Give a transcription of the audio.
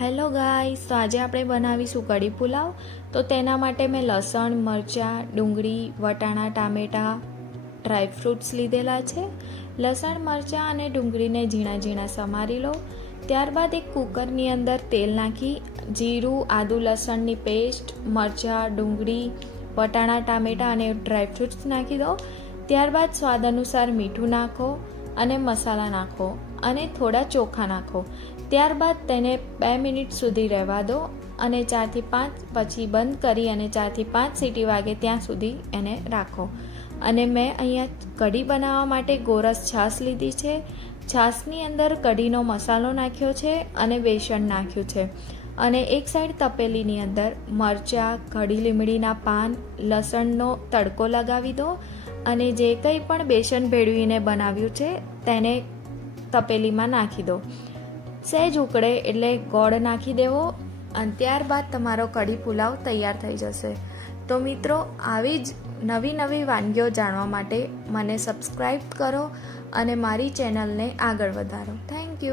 Hello guys, તો આજે આપણે બનાવીશું કઢી પુલાવ. તો તેના માટે મેં લસણ, મરચાં, ડુંગળી, વટાણા, ટામેટાં, ડ્રાયફ્રૂટ્સ લીધેલા છે. લસણ, મરચાં અને ડુંગળીને ઝીણા ઝીણા સમારી લો. ત્યારબાદ એક કુકરની અંદર તેલ નાખી જીરું, આદુ લસણની પેસ્ટ, મરચાં, ડુંગળી, વટાણા, ટામેટાં અને ડ્રાયફ્રૂટ્સ નાખી દો. ત્યારબાદ સ્વાદ અનુસાર મીઠું નાખો અને મસાલા નાખો અને થોડા ચોખા નાખો. ત્યારબાદ તેને 2 મિનિટ સુધી રહેવા દો અને 4 થી 5 પછી બંધ કરી અને 4 થી 5 સીટી વાગે ત્યાં સુધી એને રાખો. અને મેં અહીંયા કઢી બનાવવા માટે ગોરસ છાશ લીધી છે. છાશની અંદર કઢીનો મસાલો નાખ્યો છે અને બેસન નાખ્યું છે. અને એક સાઈડ તપેલીની અંદર મરચાં, કઢી લીમડીના પાન, લસણનો તડકો લગાવી દો અને જે કંઈ પણ બેસન ભેળવીને બનાવ્યું છે તેને તપેલીમાં નાખી દો. સહેજ ઉકળે એટલે ગોળ નાખી દેવો અને ત્યારબાદ તમારો કઢી પુલાવ તૈયાર થઈ જશે. તો મિત્રો, આવી જ નવી વાનગીઓ જાણવા માટે મને સબસ્ક્રાઈબ કરો અને મારી ચેનલને આગળ વધારો. Thank you.